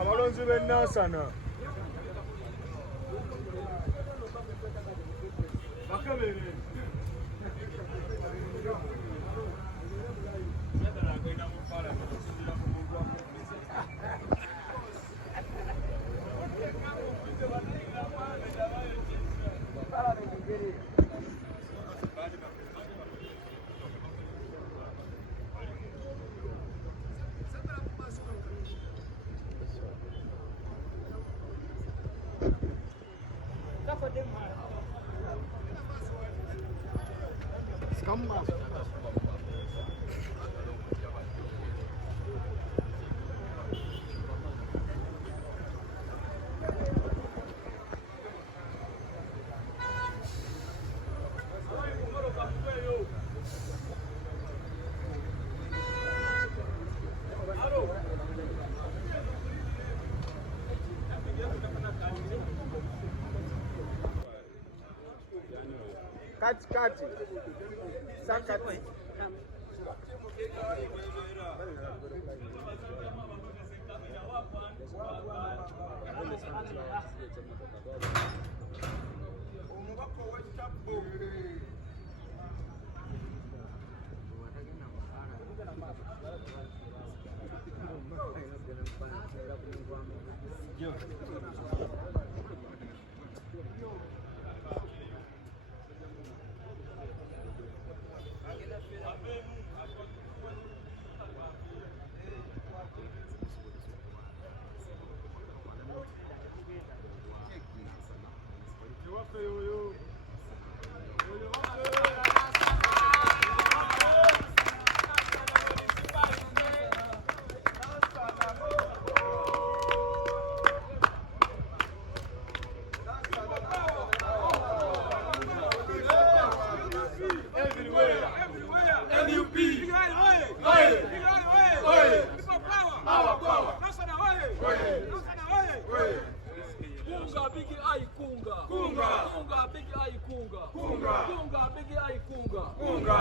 abalonzi b'e Nansana katikati sakati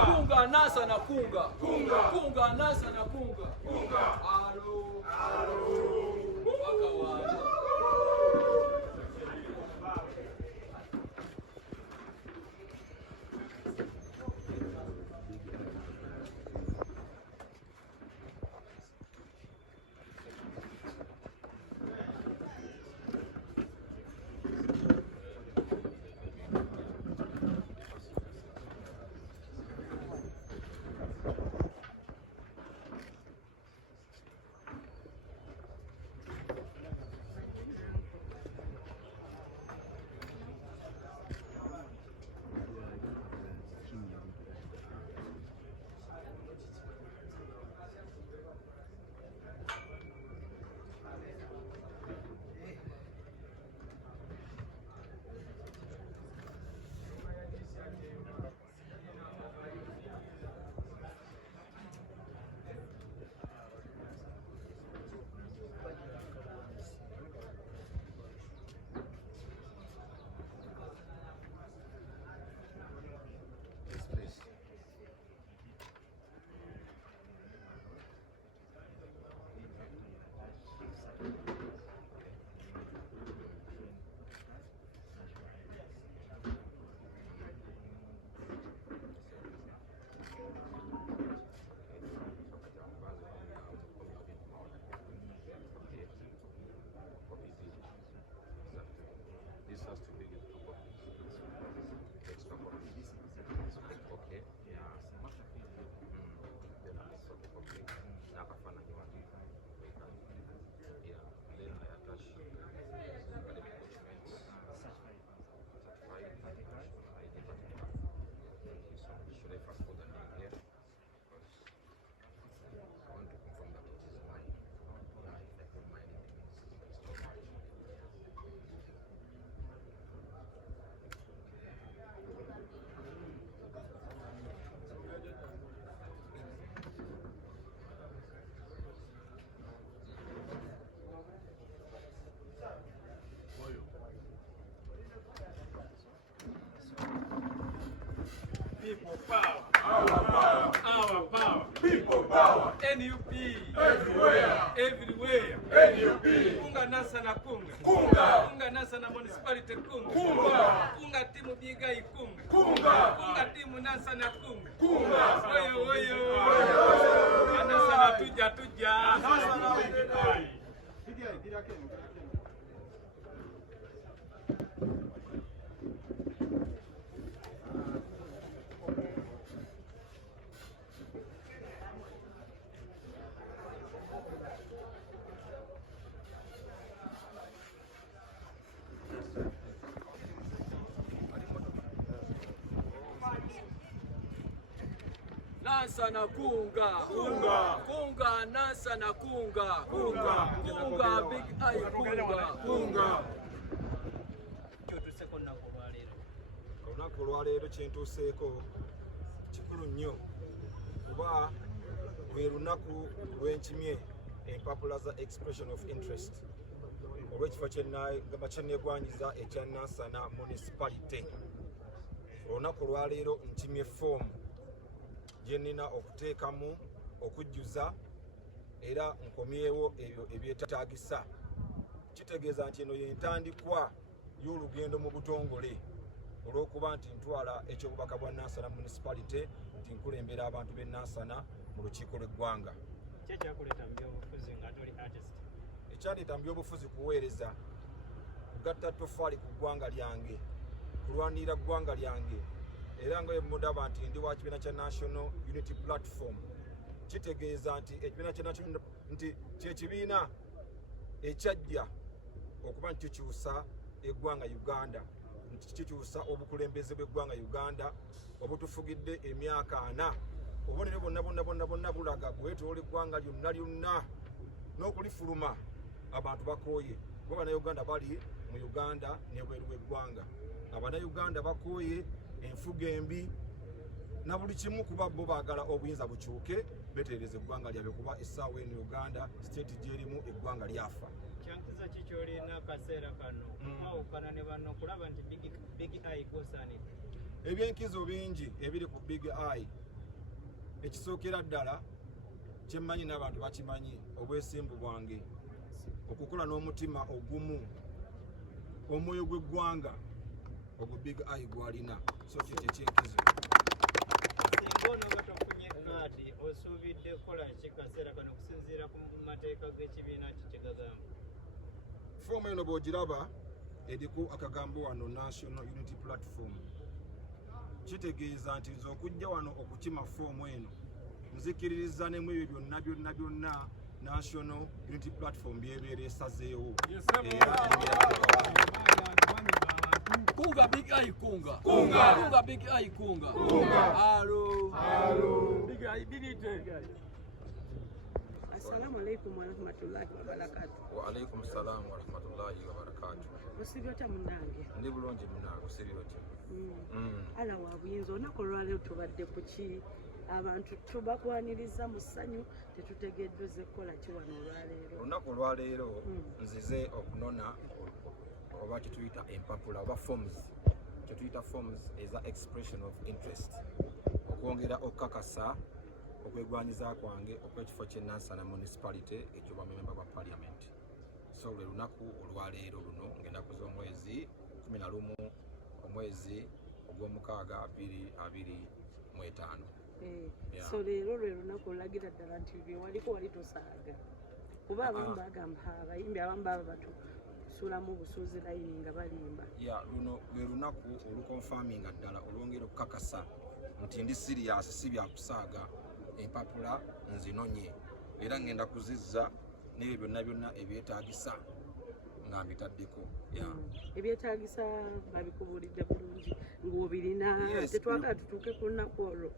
kunga nasa na kunga nasa na kunga alo wakawaje People power. Our power. People power. NUP. everywhere. Kunga nasa na kunga. Kunga nasa na municipality kunga. Kunga timu bigai kunga. Kunga timu nasa na kunga. Oyo. Nasa na tuja. Nasa na kunga. Kunga nasa na kunga. Kunga big eye kunga. Olunaku olwaleero kyentuuseeko kikulu nnyo kuba lwe lunaku lw'enkimye empapula za expression of interest olw'ekifo kyenneegwanyiza ekya Nansana municipality. Olunaku olwaleero nkimye foomu gye nnina okuteekamu okujjuza era nkomyewo ebyo ebyetaagisa. Kitegeeza nti eno y'entandikwa y'olugendo mu butongole olw'okuba nti ntwala ekyobubaka bwa Nansana municipality nti nkulembera abantu b'e Nansana mu lukiiko lw'eggwanga. Ekyaleeta mu byobufuzi kuweereza, kugatta toffaali ku ggwanga lyange, kulwanirira ggwanga lyange, era nga mudaba nti ndi wa kibiina kya National Unity Platform. Kitegeeza nti ekibiina kya National nti kyekibiina ekyajja okuba nti kikyusa eggwanga Uganda, nti kikyusa obukulembeze bw'eggwanga Uganda obutufugidde emyaka 4. Obubonero bonna bulaga bwetoola eggwanga lyonna n'okulifuluma abantu bakooye. Kuba Bannayuganda bali mu Uganda n'ebweru w'eggwanga. Abannayuganda bakooye enfuga embi na buli kimu kuba bo baagala obuyinza bukyuke beteereza eggwanga lyabwe kuba essaawa eno Uganda state gyerimu eggwanga lyafa. Kyankiza kikyolina kaseera kano awukana ne banno kulaba nti big eye gosaanidde. Ebyenkizo bingi ebiri ku big eye. Ekisookera ddala kyemmanyi n'abantu bakimanyi obwesimbu bwange okukola n'omutima ogumu omwoyo gw'eggwanga ogwo big eye gwalina. So kyekyo ekyenkizo. Singa onooba tofunye kaadi osuubidde kukola ki kaseera kano okusinziira ku mateeka g'ekibiina ki kye gagamba? Foomu eno bw'ogiraba eriko akagambo wano National Unity Platform. Kitegeeza nti nze okujja wano okukima foomu eno nzikiririza nemu ebyo byonna National Unity Platform byebeera esazeewo. Kunga big eye kunga big eye kunga. Alo big eye binite. Assalamu alaikum warahmatullahi wabarakatuh. Wa alaikum salam warahmatullahi wabarakatuh. Osibyota munange. Ndi bulungi munange osibyota. Ala wabuyinza olunaku olwaleero tubadde ku ki? Abantu tubakwaniriza mu ssanyu tetutegedde kukola ki wano olwaleero? Olunaku olwaleero nzize okunona oba kyetuyita empapula oba forms kyetuyita forms eza expression of interest okwongera okukakasa okwegwanyiza kwange okw'ekifo ky'e Nansana municipality ekyoba member wa parliament. So lwe lunaku olwaleero luno ng'ennaku z'omwezi 11 omwezi ogw'omukaaga 2025. So leero lwe lunaku olulagira ddala nti byewaliko wali tosaaga kuba abamu bagamba abayimbi abamu baba batusulamu busuuzi layini nga balimba. Luno lwe lunaku olukonfaminga ddala olwongera okukakasa nti ndi sirias si byakusaaga empapula nzinonye era ngenda kuzizza n'ebyo byonna ebyetaagisa nga mbitaddeko. Ebyetaagisa babikubuulidde bulungi ng'obirina tetwagala tutuuke ku lunaku olwo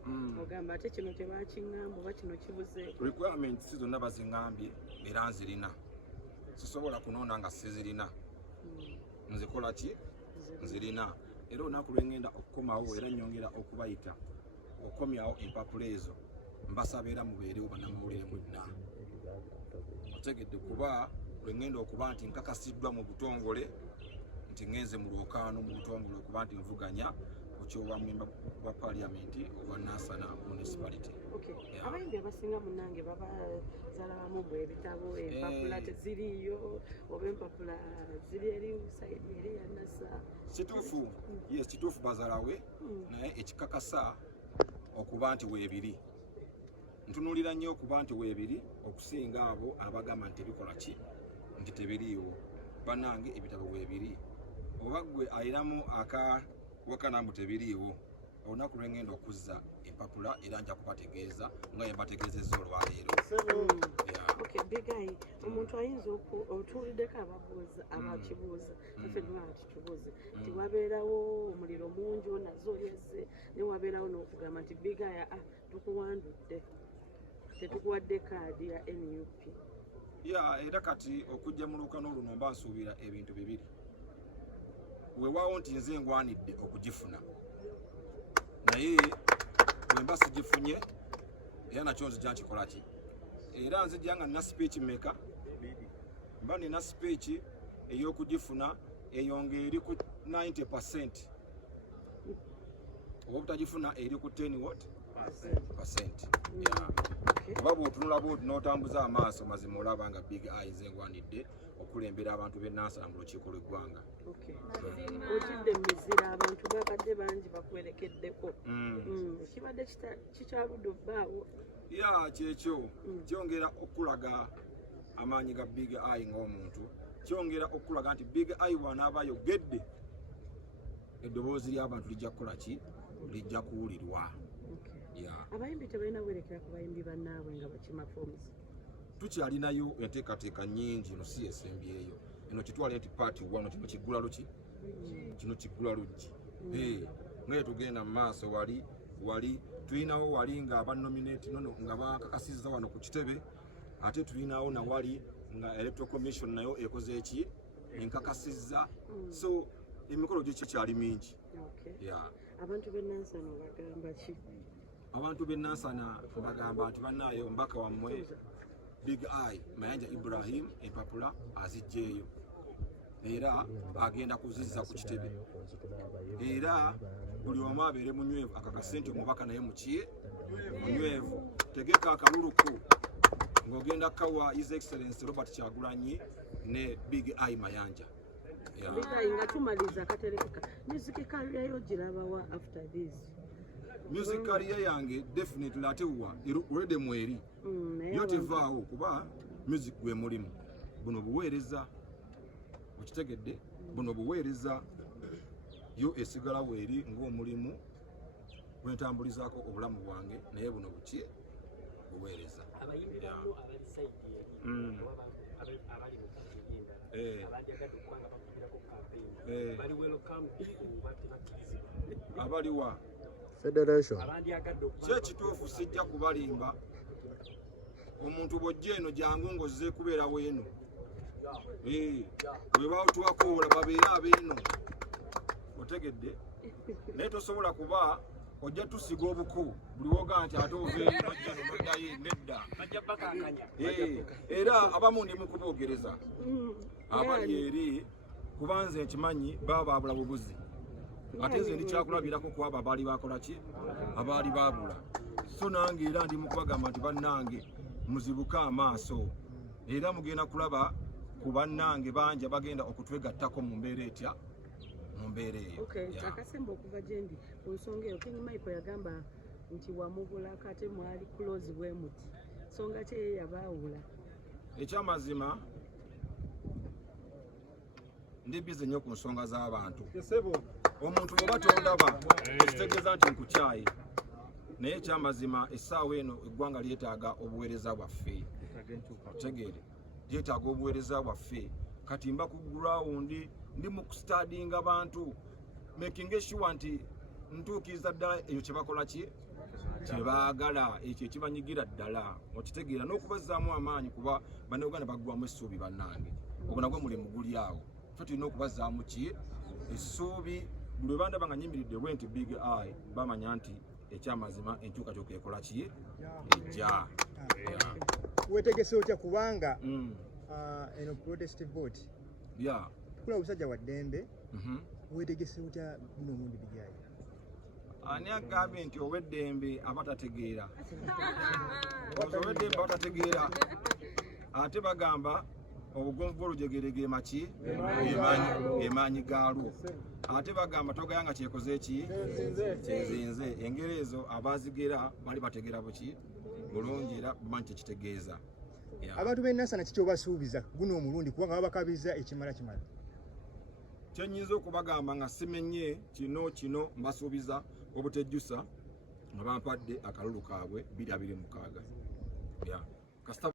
ogamba ate kino tebakiŋŋamba oba kino kibuze. Requirements si zonna baziŋŋambye era nzirina, sisobola kunoona nga sizirina. Nzikola ki? Nzirina. Era olunaku lwe ngenda okukomawo era nnyongera okubayita okomyawo empapula ezo mbasaba era mubeerewo bannamawulire mwenna. Otegedde kuba lwe ngenda okuba nti nkakasiddwa mu butongole nti ngenze mu lwokaano mu butongole okuba nti nvuganya okyowa member wa parliament owa Nansana municipality. Okay. Abayimbi abasinga munnange babazaalamu bwe ebitabo empapula teziriyo oba empapula ziri eri sayidi eri ya Nassa. Kituufu, yes, kituufu bazaalawe naye ekikakasa okuba nti weebiri. Ntunuulira nnyo okuba nti weebiri okusinga abo abagamba nti bikola ki nti tebiriiwo. Bannange ebitabo weebiri. Oba gwe ayinamu akawakana mbu tebiriiwo olunaku lwengenda okuzza empapula era nja kubategeeza nga ye mbategeezezza olwaleero. Okay, Big Eye, omuntu ayinza otuuliddeko abakibuuza ffe twala tukibuuze nti wabeerawo omuliro mungi nazo olyezze ne wabeerawo n'okugamba nti Big Eye tukuwandudde tetukuwadde kaadi ya NUP. Era kati okujja mu lukano luno mba nsuubira ebintu bibiri. Weewaawo nti nze ngwanidde okugifuna naye bwe mba sigifunye era nakyo nzija nkikola ki era nzija nga nina speech meka mba nina speech ey'okugifuna eyonge eri ku 90%. Oba obutagifuna eri ku 10%. Oba bw'otunula bw'oti n'otambuza amaaso mazima olaba nga Big Eye nze ngwanidde okulembera abantu b'e Nansana mu lukiiko lw'eggwanga. Otidde mu mizira abantu babadde bangi bakwerekeddeko. Kibadde kikyaludde obbaawo. Kyekyo kyongera okulaga amaanyi ga Big Eye ng'omuntu. Kyongera okulaga nti Big Eye bw'anaaba ayogedde eddoboozi ly'abantu lijja kukola ki? Lijja kuwulirwa. Abayimbi tebalina werekera ku bayimbi bannaabwe nga bakima forms. Tukyalinayo enteekateeka nnyingi no si esembyeyo. Eno kitwale nti paati wano kino kiggula luki? Kino kiggula luggi. Ngaye tugenda mu maaso wali tulinawo wali nga abanominate nono nga bakakasizza wano ku kitebe ate tulinawo na wali nga Electoral Commission nayo ekoze eki enkakasizza. So emikolo gye kikyali mingi. Abantu b'e Nansana bagamba ki? Abantu b'e Nansana bagamba nti bannaayo mbaka wammwe Big Eye Mayanja Ibrahim empapula azijjeeyo era agenda kuzizza ku kitebe era buli omu abeere munywevu akakase nti omubaka naye mukiye munywevu tegeka akaluluku ng'ogenda kawa His Excellency Robert Kyagulanyi ne Big Eye Mayanja. Big Eye nga tumaliza akaterekeka music career yo girabawa after this? Music career yange definitely ate wa already mweri yote vaawo kuba music gwe mulimu buno buweereza okitegedde buno buweereza yo esigala weeri ng'omulimu gwentambulizaako obulamu bwange naye buno buki buweereza. Abaliwa Federation. Kyekituufu sijja kubalimba omuntu bw'ojja eno jangu ng'ozze kubeera weeno. Bwe bawutuwakoola babeere abeeno otegedde naye tosobola kuba ojja tusiga obuku buli woga nti ate ova eno ojja noddayo nedda. Era abamu ndi mu kuboogereza abali eri kuba nze nkimanyi baba baabula bubuzi ate nze ndikyakulabirako ku abo abaali bakola ki abaali baabula. So nange era ndi mu kubagamba nti bannange muzibuke amaaso era mugenda kulaba ku bannange bangi bagenda okutwegattako mu mbeera etya mu mbeera eyo. Akasemba okuva gye ndi ku nsonga eyo King Michael yagamba nti wamubulako ate mwali close bwe muti nsonga ki ye yabaawula? Ekyamazima ndi bize nnyo ku nsonga z'abantu. Omuntu bw'oba tondaba ekitegeeza nti nkukyayi naye ekyamazima essaawa eno eggwanga lyetaaga obuweereza bwaffe. Otegeere lyetaaga obuweereza bwaffe. Kati mba ku gurawundi ndi mu kustadinga bantu making sure nti ntuukiriza ddala eyo kye bakola ki kye baagala ekyo ekibanyigira ddala okitegeera n'okubazzaamu amaanyi kuba bannayuganda baggwamu essuubi bannange. Ogwo nagwo mulimu guli awo. Ffe tulina okubazzaamu ki essuubi buli we bandaba nga nyimiridde lwe nti Big Eye bamanya nti ekyamazima enkyukakyuka ekola ki ejja. Weetegese otya kubanga eno protest vote tukula obusajja wa ddembe weetegese otya buno omundi Big Eye? ani agambye nti ow'eddembe abatategeera ow'eddembe abatategeera ate bagamba obugonvu bw'olujegere ge maki emaanyi gaalwo ate bagamba togayanga kyekoze eki kyezinze engero ezo abazigera bali bategeera buki bulungi era bumanyi kyekitegeeza abantu b'e Nansana kiki obasuubiza guno omulundi kubanga babakabiza ekimala kyenyinza okubagamba nga simenye kino mbasuubiza obutejjusa nga bampadde akalulu kaabwe 226